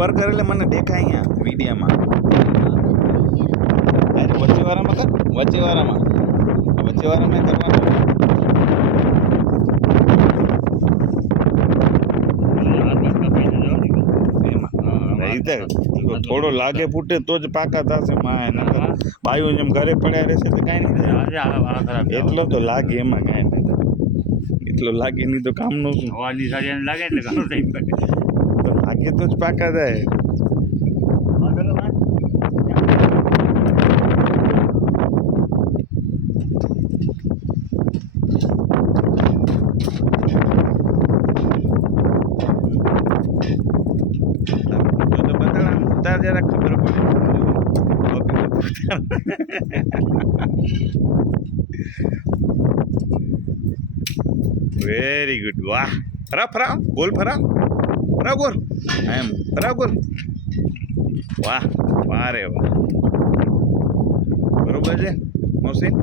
ઉપર કર એટલે મને દેખાય અહીંયા વિડીયામાં. અરે વચ્ચેવાળામાં કર, વચ્ચેવાળામાં કરવાનું. થોડો લાગે ફૂટે તો જ પાકા થશે માં. બાયું જેમ ઘરે પડ્યા રહેશે તો કાંઈ નહીં થાય. એટલો તો લાગે એમાં કાંઈ નહીં થાય. એટલો લાગે નહીં તો કામનું શું. લાગે એટલે ઘણો ટાઈમ તો લાગે તો જ પાકા થાય. ઉતાર જરા ખબર પડે. Very good. વાહ, ફરા ગોલ, ફરા ગોલ, એમ ફરા ગોલ. વાહ વાહ રે વાહ. બરોબર છે મોસીન.